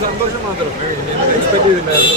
സന്തോഷം മാത്രം എക്സ്പെക്ട് ചെയ്തിട്ടുണ്ടായിരുന്നു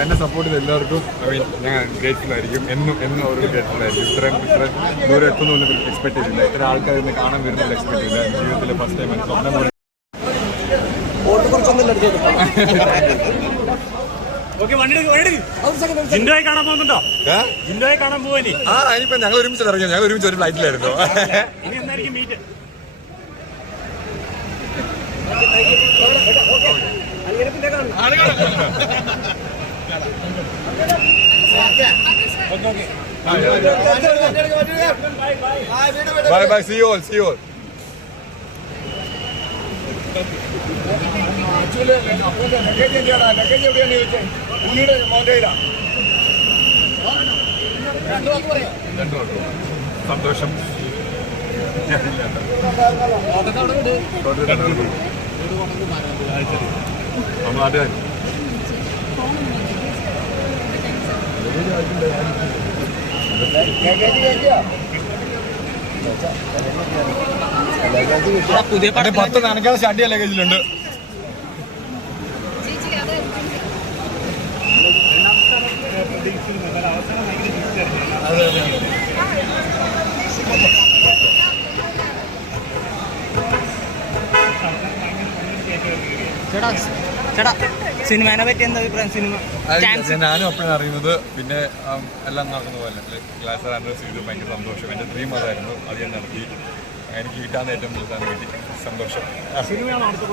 എന്നെ സപ്പോർട്ട് ചെയ്ത എല്ലാവർക്കും ഐ മീൻ ഞാൻ ഗ്രേറ്റ്ഫുൾ ആയിരിക്കും. എന്നും എന്നും അവർക്ക് ഗ്രേറ്റ്ഫുൾ ആയിരിക്കും. ഇത്രയും ഇത്രയും ദൂരം എത്തുന്നു എക്സ്പെക്ട് ചെയ്തില്ല ഇത്ര ആൾക്കാർ ഇന്ന് കാണാൻ വരുന്നില്ല എക്സ്പെക്ട് ചെയ്തില്ല. ജീവിതത്തിലെ ഫസ്റ്റ് ടൈം എനിക്ക് സ്വന്തം പോലെ ജിൻഡോയെ കാണാൻ പോകുന്നുണ്ടോ? ജിൻഡോയെ കാണാൻ പോവാനി. ആ ഇനിയിപ്പോ ഞങ്ങൾ ഒരുമിച്ച് ഇറങ്ങിയോ ഞങ്ങൾ ഒരുമിച്ച് ഒരു ഫ്ലൈറ്റിലായിരുന്നു ഇനി എന്നായിരിക്കും meet bye bye see all see all സന്തോഷം. നാട്ടുകാർ പുതിയ പത്ത് നനക്കാതെ ഷഡ്ഡിയ ലഗേജിലുണ്ട് ചേട്ടാ ചേട്ടാ സിനിമേനെ പറ്റി എന്താ അഭിപ്രായം? സിനിമ ഞാനും അപ്പോഴാണ് അറിയുന്നത്. പിന്നെ എല്ലാം നടക്കുന്ന പോലെ. ക്ലാസ് ആനിവേഴ്സറി ചെയ്ത് ഭയങ്കര സന്തോഷം. എന്റെ ഡ്രീം അതായിരുന്നു. അത് ഞാൻ നടത്തി. എനിക്ക് കിട്ടാൻ ഏറ്റവും കൂടുതൽ കിട്ടി സന്തോഷം. സിനിമയാണ് അടുത്ത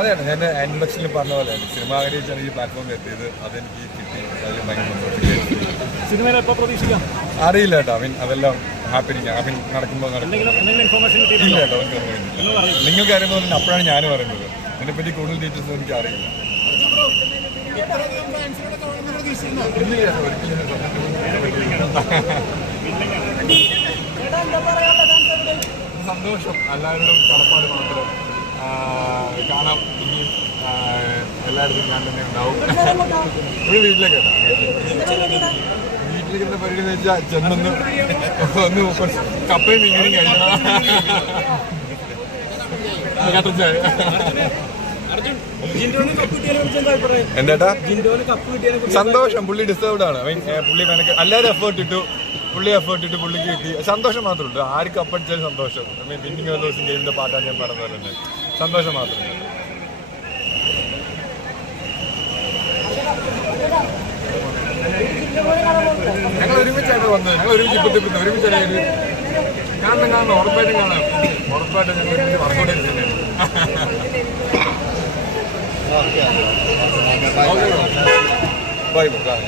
അതെ ഞാൻ ആൻഡ്രക്ഷൻ പറഞ്ഞ പോലെ സിനിമ ആഗ്രഹിച്ചാണ് ഈ പ്ലാറ്റ്ഫോമിൽ എത്തിയത് അതെനിക്ക് കിട്ടി. അതിൽ ഭയങ്കര സന്തോഷം. അറിയില്ല കേട്ടോ. മീൻ അതെല്ലാം ഹാപ്പനിങ് അവൻ നടക്കുമ്പോൾ നടക്കും. ഇല്ല കേട്ടോ നിങ്ങൾക്ക് അറിയുന്ന പോലെ അപ്പോഴാണ് ഞാനും അറിയുന്നത്. ഇതിനെപ്പറ്റി കൂടുതൽ ഡീറ്റെയിൽസ് എനിക്ക് അറിയില്ല. സന്തോഷം. എല്ലാവരുടെ കടപ്പാട് മാത്രം കാണാം. ഇനിയും ആ, എല്ലായിടത്തും ഞാൻ തന്നെ ഉണ്ടാവും. ഒരു വീട്ടിലേക്ക് വീട്ടിലേക്ക് എന്ന് വെച്ചാൽ ചെന്നൊന്ന് ഒന്ന് കപ്പയും മീനും കഴിക്കണം. കട്ടൻ ചായ. എന്താ സന്തോഷം. പുള്ളി ഡിസ്റ്റർബ്ഡ് ആണ്. പുള്ളി മെനക്ക് എല്ലാവരും എഫേർട്ട് ഇട്ടു. പുള്ളി എഫേർട്ട് ഇട്ട് പുള്ളിക്ക് കിട്ടി. സന്തോഷം മാത്രമേ ഉള്ളൂ. ആർക്ക് അപ്പടിച്ചാലും സന്തോഷം. ഐ മീൻ വിന്നിങ് ഓഫ് ദിവസം ഗെയിമിന്റെ പാട്ടാണ് ഞാൻ പറഞ്ഞത് സന്തോഷം മാത്രമേ. ഞങ്ങൾ ഒരുമിച്ചാണ് വന്നത് ഞങ്ങൾ ഒരുമിച്ച് ഇപ്പത്തെ ഒരുമിച്ചായിട്ട് കാണണം കാണണം. ഉറപ്പായിട്ടും കാണാം ഉറപ്പായിട്ടും ഞങ്ങൾ ഒരുമിച്ച് വർക്കൗട്ട് ചെയ്തിട്ടുണ്ട് ബൈ ബൈ